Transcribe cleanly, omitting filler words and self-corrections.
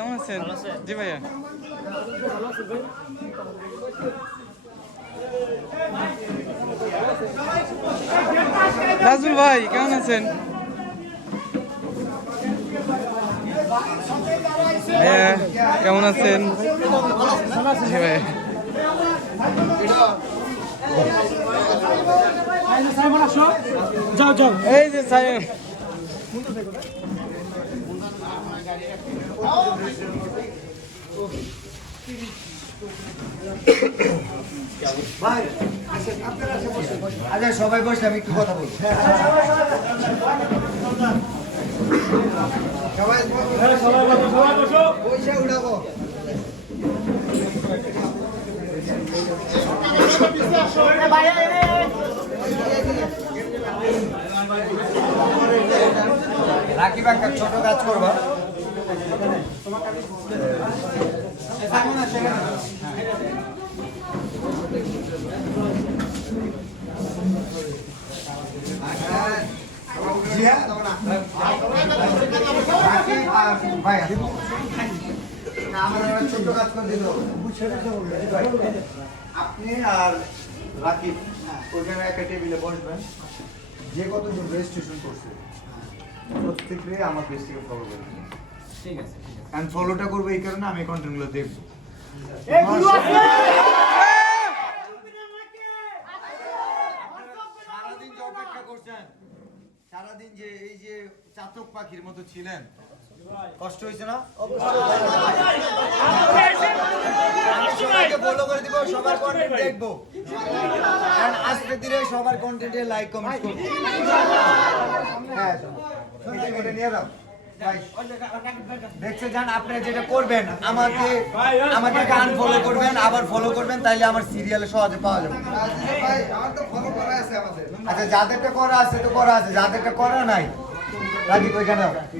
কেমন আছেন? জি ভাইয়া। রাজুল ভাই কেমন আছেন? ভাইয়া কেমন আছেন? জি ভাইয়া। যাও যাও এই যে সাইন ভাই আচ্ছা সবাই বসে আমি একটু কথা বলবো সবাই পয়সা উঠাবো রাকিব একটা ছোট কাজ করবা ছোট্ট কাজ করে দিল আপনি আর রাকিব ওখানে একটা টেবিলে বসবেন যে কতজন রেজিস্ট্রেশন করছে প্রত্যেকে আমার পেজ থেকে ফলো করবেন ঠিক আছে এন্ড ফলোটা করবো এই কারণে আমি কন্টেন্টগুলো দেখবো সারাদিন যে অপেক্ষা করছেন সারাদিন যে এই যে চাতক পাখির মতো ছিলেন কষ্ট হয়েছে না সবাইকে ফলো করে দিব সবার কন্টেন্ট দেখবো এন্ড আজকে দিনে সবার কন্টেন্টে লাইক কমেন্ট করব হ্যাঁ এটা নিয়ে যাও দেখতে যান আপনারা যেটা করবেন আমাকে গান ফলো করবেন আবার ফলো করবেন তাইলে আমার সিরিয়ালে সহজে পাওয়া যাবে ভাই আমার তো ফলো করা আছে আমাদের আচ্ছা যাদেরটা করা আছে তো করা আছে যাদেরটা করা নাই রাজি কইখানে